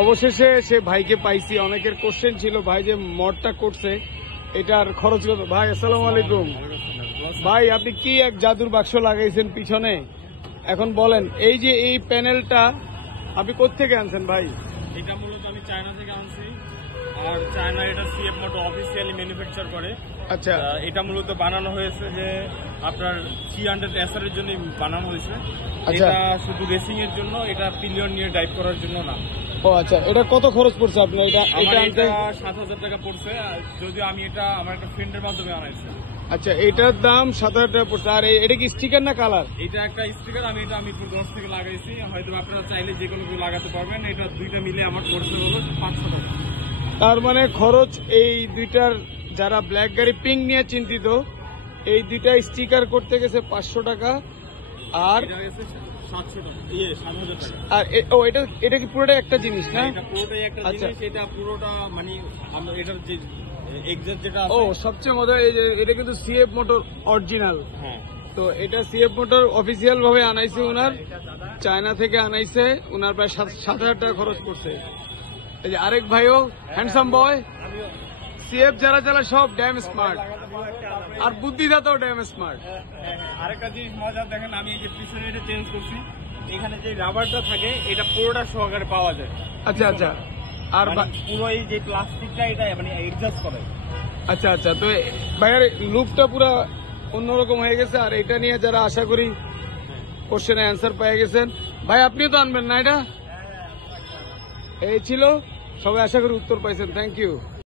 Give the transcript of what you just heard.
অবশেষে সে ভাইকে পাইছি। অনেকের কোশ্চেন ছিল ভাই যে মডটা করছে এটার খরচ কত। ভাই আসসালামু আলাইকুম। ভাই আপনি কি এক জাদুর বাক্স লাগাইছেন পিছনে, এখন বলেন এই যে এই প্যানেলটা আপনি কোত্থেকে আনছেন ভাই? এটা মূলত আমি চায়না থেকে আনছি, আর চায়না এটা সিএফ মোটো অফিসিয়ালি ম্যানুফ্যাকচার করে। আচ্ছা, এটা মূলত বানানো হয়েছে যে আপনার 300 SR এর জন্য বানানো হয়েছে। আচ্ছা। এটা শুধু রেসিং এর জন্য, এটা পিলিয়ন নিয়ে ড্রাইভ করার জন্য না। ও আচ্ছা, এটা কত খরচ পড়ছে আপনার এটা আমার আনতে? এটা 7,000 টাকা পড়ছে, যদিও আমি এটা আমার একটা ফ্রেন্ডের মাধ্যমে আনাইছি। আচ্ছা, এটার দাম 7,000 টাকা পড়ছে। আর এটা কি স্টিকার না কালার? এটা একটা স্টিকার, আমি এটা মিরপুর 10 থেকে লাগাইছি। হয়তো আপনারা চাইলে যে কোনো কেউ লাগাতে পারবেন। এটা দুইটা মিলে আমার পড়ছে হলো 500 টাকা। তার মানে খরচ এই দুইটার, যারা ব্ল্যাক গাড়ি পিঙ্ক নিয়ে চিন্তিত, এই দুইটা স্টিকার করতে গেছে 500 টাকা। আর এটা গেছে 700 টাকা, 7,000 টাকা। আর এটা কি পুরোটা একটা জিনিস না? এটা পুরোটাই একটা আচ্ছা। জিনিস। এটা পুরোটা মানে আমরা এটার যে এক্সাক্ট যেটা ও আছে। সবচেয়ে মজা এই যে এটা কিন্তু সিএফ মোটর অরিজিনাল। হ্যাঁ, তো এটা সিএফ মোটর অফিসিয়াল ভাবে আনাইছে, উনার চায়না থেকে আনাইছে, উনার প্রায় 7,000 টাকা খরচ করছে। এই যে আরেক ভাইও হ্যান্ডসাম বয়, সিএফ যারা যারা সব ড্যাম স্মার্ট, আর বুদ্ধিদাতাও ড্যাম স্মার্ট। আরেকটা জিনিস মজা দেখেন, আমি এই যে পিছনে এটা চেঞ্জ করছি, এখানে যে রাবারটা থাকে এটা পুরোটা সহকারে পাওয়া যায়। আচ্ছা আচ্ছা। আর মানে পুরো এই যে প্লাস্টিকটা এটা মানে এডজাস্ট করে। আচ্ছা আচ্ছা, তো ভাইয়ার লুকটা পুরো অন্যরকম হয়ে গেছে। আর এটা নিয়ে যারা আশা করি কোশ্চেনে অ্যান্সার পেয়ে গেছেন, ভাই আপনিও তো আনবেন না এটা? এই ছিল, সবাই আশা করি উত্তর পাইছেন। Thank you.